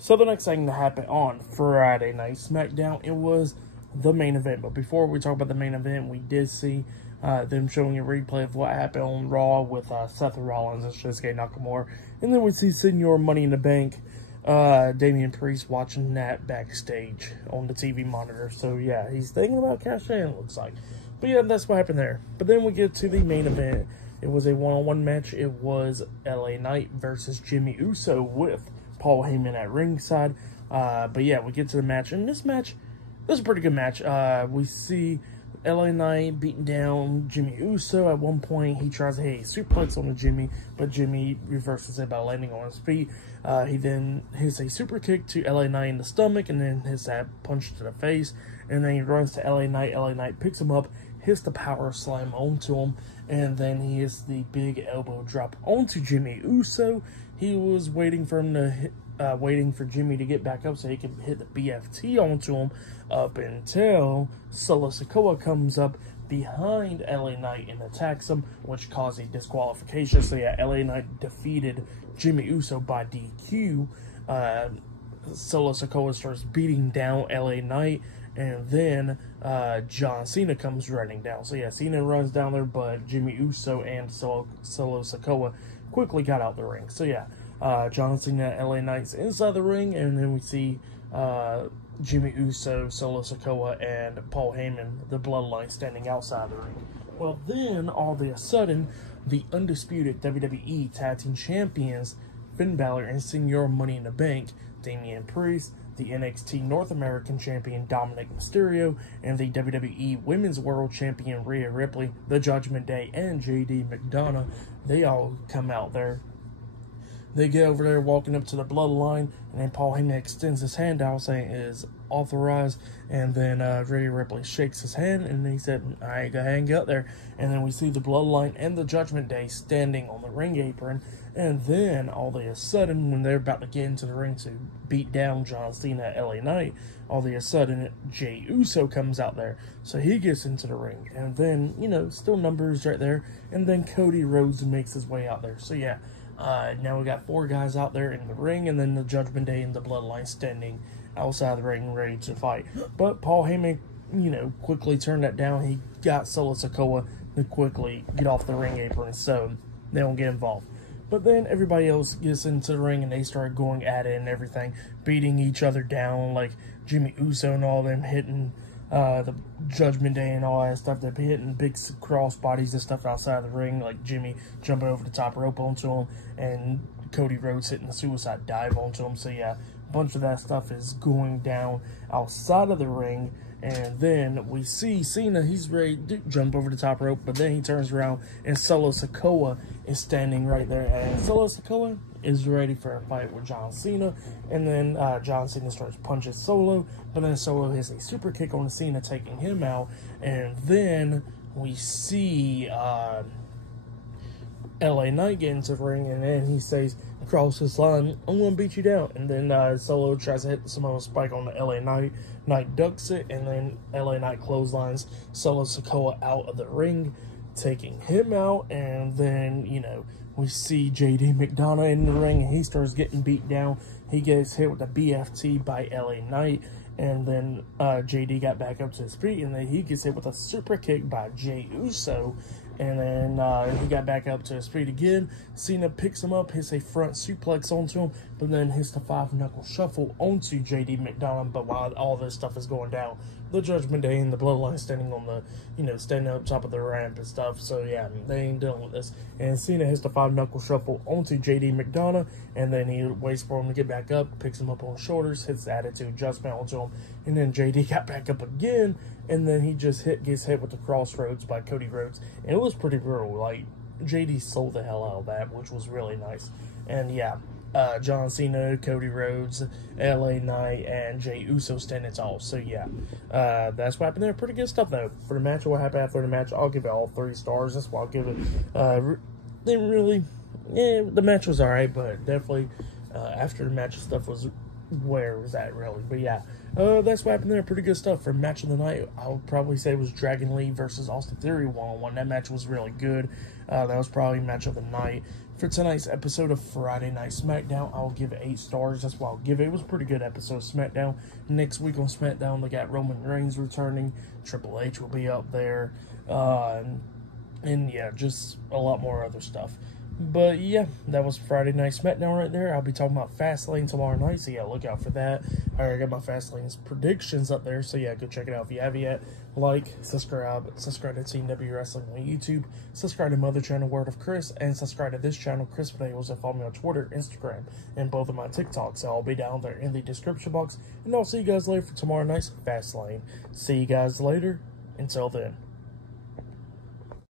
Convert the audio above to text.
So the next thing that happened on Friday Night SmackDown, it was the main event. But before we talk about the main event, we did see them showing a replay of what happened on Raw with Seth Rollins and Shinsuke Nakamura. And then we see Senior Money in the Bank, Damian Priest watching that backstage on the TV monitor. So yeah, he's thinking about cashing in, it looks like. But yeah, that's what happened there. But then we get to the main event. It was a one-on-one match. It was LA Knight versus Jimmy Uso with Paul Heyman at ringside. But yeah, we get to the match. And this is a pretty good match. We see LA Knight beating down Jimmy Uso. At one point, he tries to hit a suplex on Jimmy, but Jimmy reverses it by landing on his feet. He then hits a super kick to LA Knight in the stomach, and then hits that punch to the face. And then he runs to LA Knight. LA Knight picks him up, hits the power slam onto him, and then he hits the big elbow drop onto Jimmy Uso. He was waiting for him to hit, waiting for Jimmy to get back up so he could hit the BFT onto him, up until Solo Sikoa comes up behind LA Knight and attacks him, which caused a disqualification. So yeah, LA Knight defeated Jimmy Uso by DQ. Solo Sikoa starts beating down LA Knight, and then John Cena comes running down. So yeah, Cena runs down there, but Jimmy Uso and Solo Sikoa quickly got out the ring. So yeah, John Cena, LA Knight's inside the ring, and then we see Jimmy Uso, Solo Sikoa, and Paul Heyman, the Bloodline, standing outside the ring. Well, then, all of a sudden, the undisputed WWE Tag Team Champions, Finn Balor and Senior Money in the Bank, Damian Priest, the NXT North American Champion Dominic Mysterio, and the WWE Women's World Champion Rhea Ripley, the Judgment Day, and JD McDonough, they all come out there. They get over there walking up to the Bloodline, and then Paul Heyman extends his hand out saying it is authorized, and then Rhea Ripley shakes his hand, and he said, all right, go ahead and get there. And then we see the Bloodline and the Judgment Day standing on the ring apron, and then all of a sudden, when they're about to get into the ring to beat down John Cena, LA Knight, all of a sudden, Jey Uso comes out there. So he gets into the ring, and then, you know, still numbers right there, and then Cody Rhodes makes his way out there. So yeah, now we got 4 guys out there in the ring, and then the Judgment Day and the Bloodline standing outside the ring ready to fight. But Paul Heyman, you know, quickly turned that down. He got Solo Sikoa to quickly get off the ring apron so they don't get involved. But then everybody else gets into the ring, and they start going at it and everything, beating each other down, like Jimmy Uso and all them hitting the Judgment Day and all that stuff. They're hitting big cross bodies and stuff outside the ring, like Jimmy jumping over the top rope onto him, and Cody Rhodes hitting the suicide dive onto him. So yeah, a bunch of that stuff is going down outside of the ring. And then we see Cena, he's ready to jump over the top rope, but then he turns around and Solo Sikoa is standing right there. And Solo Sikoa is ready for a fight with John Cena. And then John Cena starts punching Solo, but then Solo hits a super kick on Cena, taking him out. And then we see LA Knight get into the ring, and then he says, across his line, I'm going to beat you down. And then Solo tries to hit the Samoan Spike on the LA Knight. Knight ducks it, and then LA Knight clotheslines Solo Sikoa out of the ring, taking him out. And then, you know, we see JD McDonough in the ring, and he starts getting beat down. He gets hit with a BFT by LA Knight, and then JD got back up to his feet, and then he gets hit with a super kick by Jey Uso. And then he got back up to his feet again. Cena picks him up, hits a front suplex onto him, but then hits the 5-knuckle shuffle onto JD McDonough. But while all this stuff is going down, the Judgment Day and the Bloodline standing on the, you know, standing up top of the ramp and stuff. So yeah, they ain't dealing with this. And Cena hits the 5-knuckle shuffle onto JD McDonough, and then he waits for him to get back up, picks him up on his shoulders, hits the attitude adjustment onto him, and then JD got back up again, and then he just gets hit with the crossroads by Cody Rhodes, and it was pretty brutal. Like, JD sold the hell out of that, which was really nice. And yeah, John Cena, Cody Rhodes, LA Knight, and Jey Uso standing tall. So yeah, that's what happened there. Pretty good stuff though. For the match, what happened after the match, I'll give it all 3 stars. That's why I'll give it. Didn't really. Yeah, the match was alright, but definitely after the match stuff was where was that really. But yeah, that's what happened there. Pretty good stuff. For match of the night, I would probably say it was Dragon Lee versus Austin Theory 1-on-1. That match was really good. That was probably match of the night. For tonight's episode of Friday Night SmackDown, I'll give it 8 stars. That's what I'll give it. It was a pretty good episode of SmackDown. Next week on SmackDown, they got Roman Reigns returning. Triple H will be up there. And yeah, just a lot more other stuff. But yeah, that was Friday Night SmackDown right there. I'll be talking about Fastlane tomorrow night, so yeah, look out for that. I already got my Fastlane's predictions up there, so yeah, go check it out if you haven't yet. Like, subscribe to Team W Wrestling on YouTube, subscribe to my other channel, Word of Chris, and subscribe to this channel, Chris Videos, and follow me on Twitter, Instagram, and both of my TikToks. I'll be down there in the description box, and I'll see you guys later for tomorrow night's Fastlane. See you guys later. Until then.